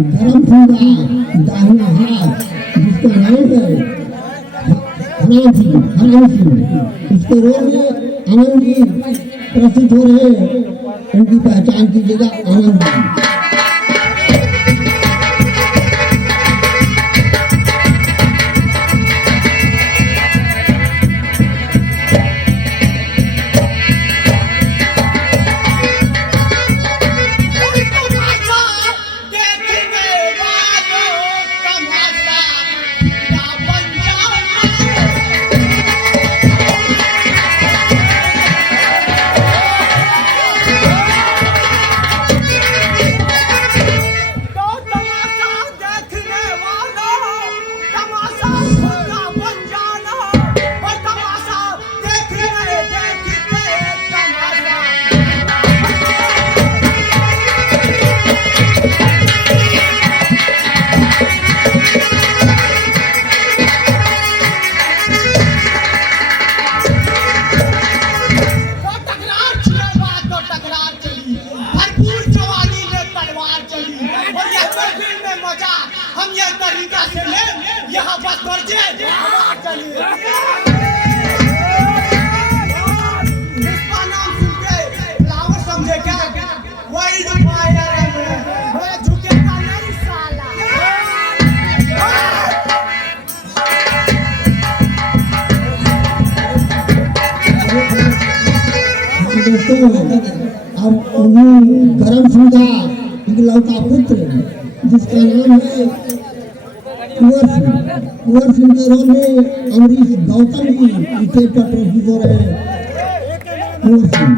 गरम फूंगा दाहिना हाथ जिसका नाम है हराम सिंह, इसके रोल में आनंद जी प्रस्तुत हो रहे हैं। उनकी पहचान कीजिएगा, आनंद जी। हम यह तरीका से ले यहाँ बस बढ़ जाए चलिए नाम सुन के फ्लावर समझे क्या वही मैं झुकेगा नहीं साला। अब गरम फूंगा इकलौता पुत्र जिसका नाम है कुंवर सिंह के रोल में अमरीश गौतम जी इसे प्रस्तुत हो रहे हैं। कुंवर सिंह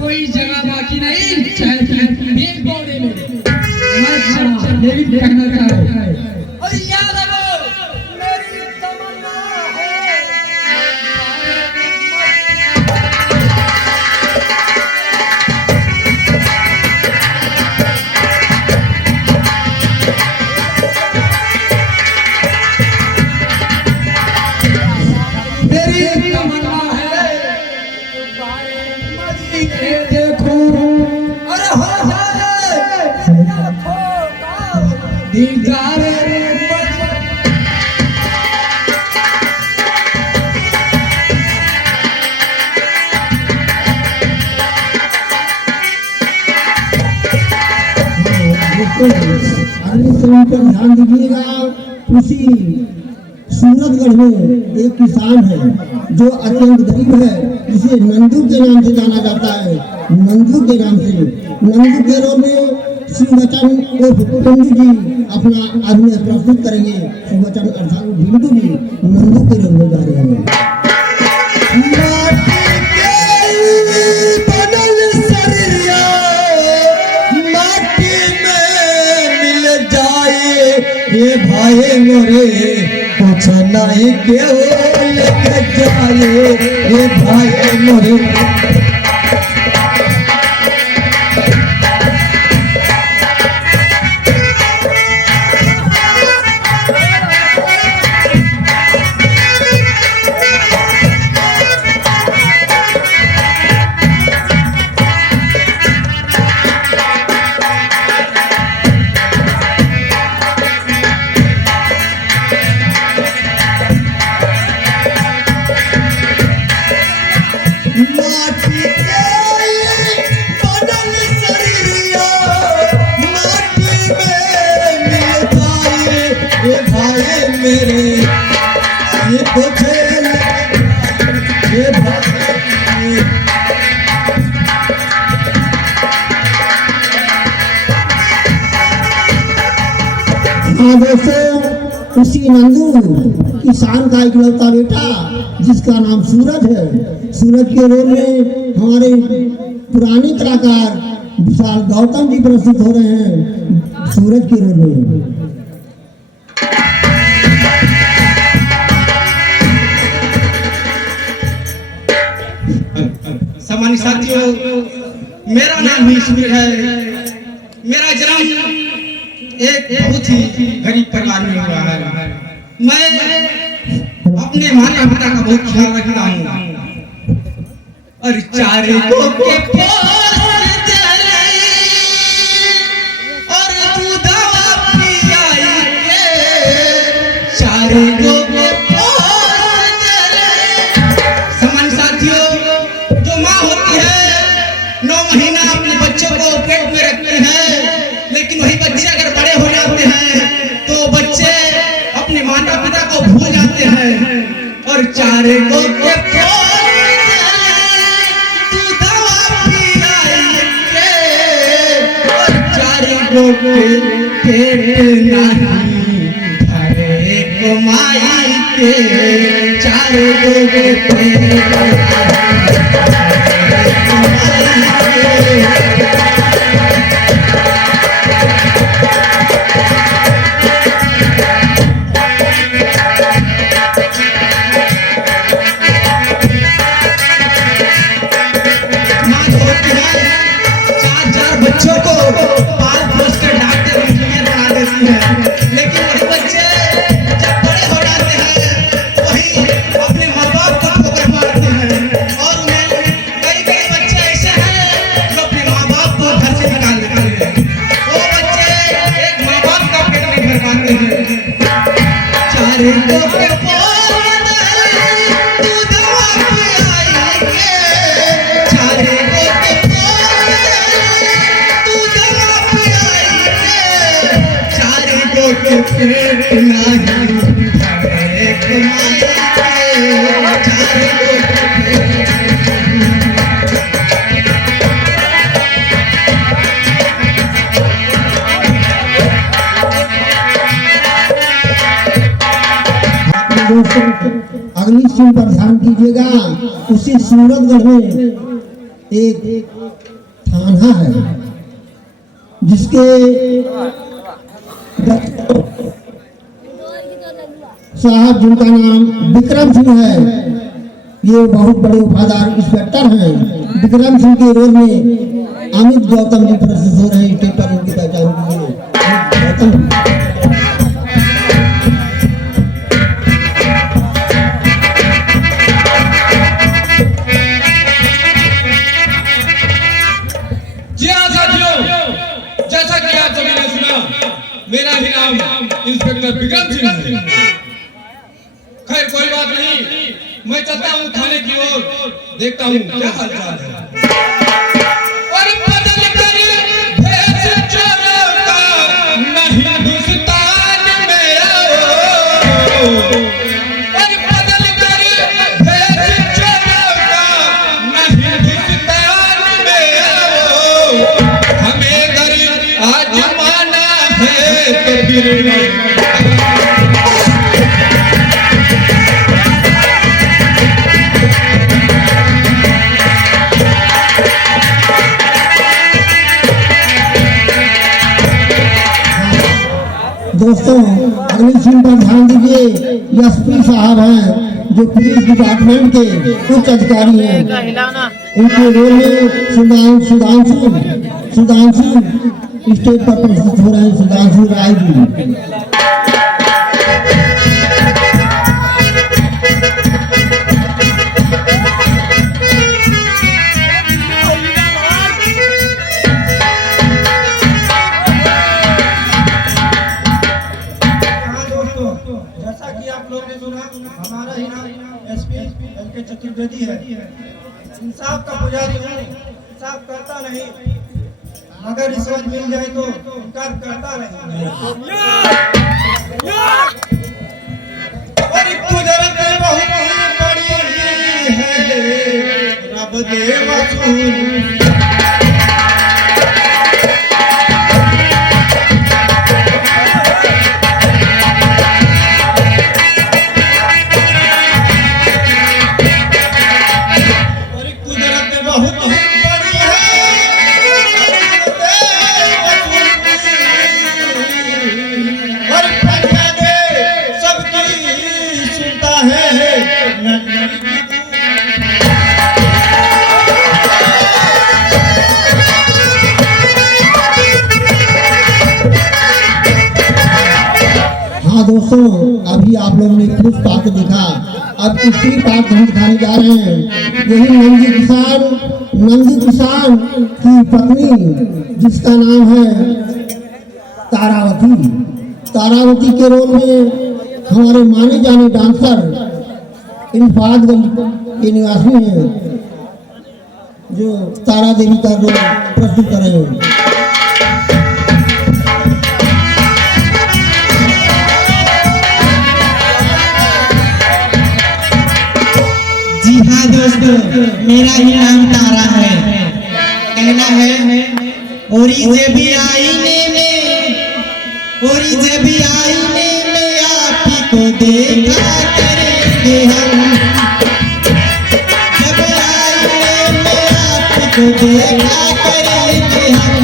कोई जगह बाकी नहीं, चाहे एक दौड़े में ये भी कहना चाह रहा है। और याद रखो मेरी तमन्ना है मेरी तमन्ना है देखो अरे हो दीदार ध्यान दीजिएगा। उसी सूरतगढ़ में एक किसान है जो अत्यंत गरीब है, जिसे नंदू के नाम से जाना जाता है। नंदू के नाम से नंदू के रोल में शिववचन पिंटू जी अपना अभिनय प्रस्तुत करेंगे। शिववचन अर्थात पिंटू जी नंदू के रोल में जा रहे हैं। ये भाई मोरे कुछ नहीं क्यों लेके जाए ये भाई मोरे ये भाई मेरे ये कुछ ये भाई हाँ दोस्तों, उसी नंदू किसान का इकलौता बेटा जिसका नाम सूरज है, सूरज के रोल में हमारे पुराने कलाकार विशाल गौतम जी प्रस्तुत हो रहे हैं सूरज के रोल में। सम्मानित साथियों, मेरा नाम भी ईश्वर है। मेरा जन्म एक बहुत ही गरीब परिवार में हुआ है। मैं अपने माता पिता का बहुत ख्याल रखता हूँ और चारे को के पोसते रहे और दूधवा पियाई के चारे को के पोसते रहे। सम्मानित साथियों, जो माँ होती है 9 महीना अपने बच्चों को पेट में रखते हैं, लेकिन वही बच्चे अगर बड़े हो जाते हैं तो बच्चे अपने माता पिता को भूल जाते हैं और चारे को के दूधवा पियाई के और चारे को पेट नहीं भरे कमाई के चारे को पेट बच्चों को पाल पोस कर डॉक्टर इंजीनियर बना देती है, लेकिन वही बच्चे जब बड़े हो जाते हैं वही अपने माँ बाप को ठोकर मारते हैं। और उन्हें कई बच्चे ऐसे हैं जो अपने माँ बाप को घर से निकाल देते हैं। वो बच्चे एक माँ बाप का पेट नहीं भर पाते हैं। चारे को दूधवा पियाई के चारे को पेट नहीं भरे कमाई के चारे को अगली सीन पर ध्यान कीजिएगा। उसी सूरतगढ़ में एक थाना है जिसके साहब जिनका नाम विक्रम सिंह है, ये बहुत बड़े वफादार इंस्पेक्टर हैं। विक्रम सिंह के रोल में अमित गौतम जी प्रस्तुत हो रहे हैं। स्टेज पर उनकी पहचान कीजिए। गौतम जैसा कि आप सभी ने सुना, मेरा भी नाम इंस्पेक्टर विक्रम सिंह है। खैर कोई बात नहीं, मैं चलता हूँ थाने की ओर, देखता हूँ क्या हालचाल है। और बदल कर भेष चोरों का नहीं हिंदुस्तान में आओ। और बदल कर भेष चोरों का नहीं हिंदुस्तान में आओ। हमें गरीब आजमाना है तो फिर दोस्तों, अगली सीन पर ध्यान दीजिए। एसपी साहब हैं जो पुलिस डिपार्टमेंट के उच्च अधिकारी हैं। उनके रोल में सुधांशु स्टेज पर प्रस्तुत हो रहे हैं। सुधांशु राय जी। जैसा कि आप लोग ने सुना, हमारा ही नाम एसपी एल.के. चतुर्वेदी है। इंसाफ का पुजारी हूँ, इंसाफ करता नहीं। अगर रिश्वत मिल जाए तो कर करता रहेंगे। और कुदरत बहुत बड़ी है, रब दे वसूल। हाँ दोस्तों, अभी आप लोगों ने कुछ पाठ देखा, अब दूसरी पाठ हम दिखाने जा रहे हैं। यही नंदी किसान की पत्नी जिसका नाम है तारावती। तारावती के रोल में हमारे माने जाने डांसर इल्फातगंज के निवासी हैं जो तारा देवी का रोल प्रस्तुत कर रहे हैं। जी हाँ दोस्तों, मेरा ही नाम तारा है। कहना है ओरी जे भी आईने में, ओरी जे भी आईने में आप ही को देखा करेंगे हम। जब आईने में आप ही को देखा करेंगे हम।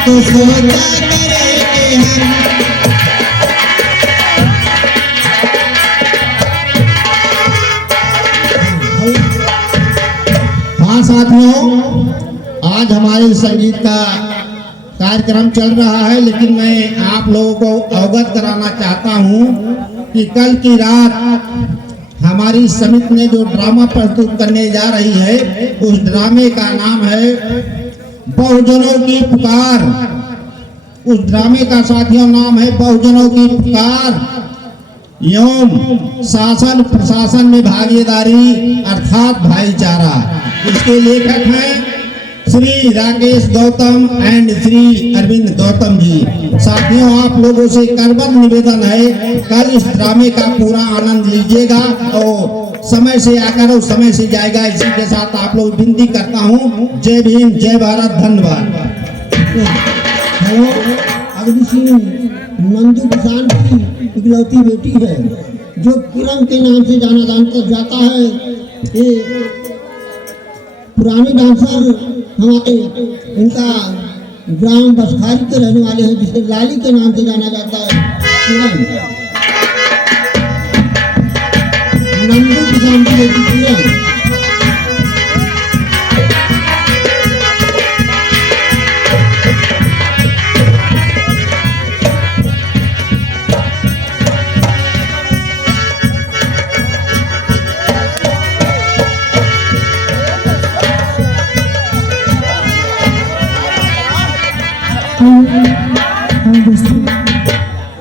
तो सोचा करेंगे हम। हाँ साथियों, आज हमारे संगीत का कार्यक्रम चल रहा है, लेकिन मैं आप लोगों को अवगत कराना चाहता हूँ कि कल की रात हमारी समिति ने जो ड्रामा प्रस्तुत करने जा रही है, उस ड्रामे का नाम है बहुजनों की पुकार। उस ड्रामे का साथियों नाम है बहुजनों की पुकार एवं शासन प्रशासन में भागीदारी अर्थात भाईचारा। इसके लेखक हैं श्री राकेश गौतम एंड श्री अरविंद गौतम जी। साथियों, आप लोगों से करबद्ध निवेदन है, कल इस ड्रामे का पूरा आनंद लीजिएगा और समय से आकर और समय से जाएगा। इसी के साथ आप लोग विनती करता हूँ, जय भीम, जय भारत, धन्यवाद। हेलो, अगली सिंह नंदू किसान की इकलौती बेटी है जो किरण के नाम से जाना जाता है। ये पुराने डांसर हमारे इनका ग्राम बसखारी के रहने वाले हैं, जिसे लाली के नाम से जाना जाता है। किरण नंदू किसान की बेटी किरण।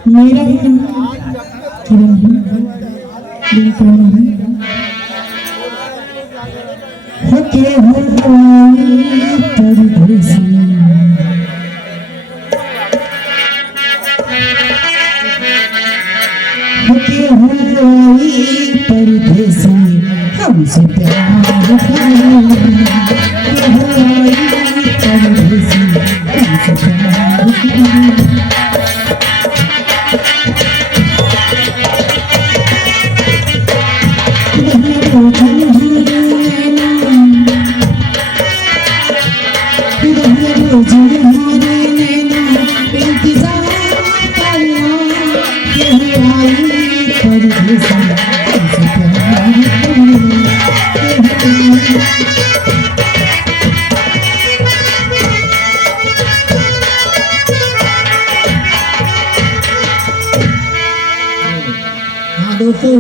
मेरा ही किरण है, दिल का होके हो परदेसी, होके हो परदेसी, हमसे प्यार परदेसी, हमसे प्यार दोस्तों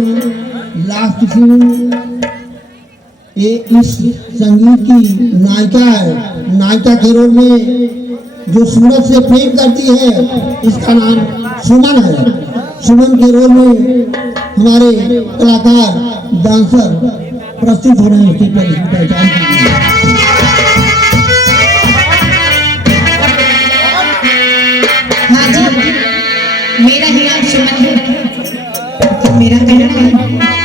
लास्ट सीन ये इस संगीत की नायिका है। नायिका के रोल में जो सूरज से प्रेम करती है इसका नाम सुमन है। सुमन के रोल में हमारे कलाकार डांसर प्रस्तुत हो रहे हैं। स्टेज पर इसकी पहचान कीजिए। हाँ जी, मेरा ही नाम सुमन है। तो मेरा कहना है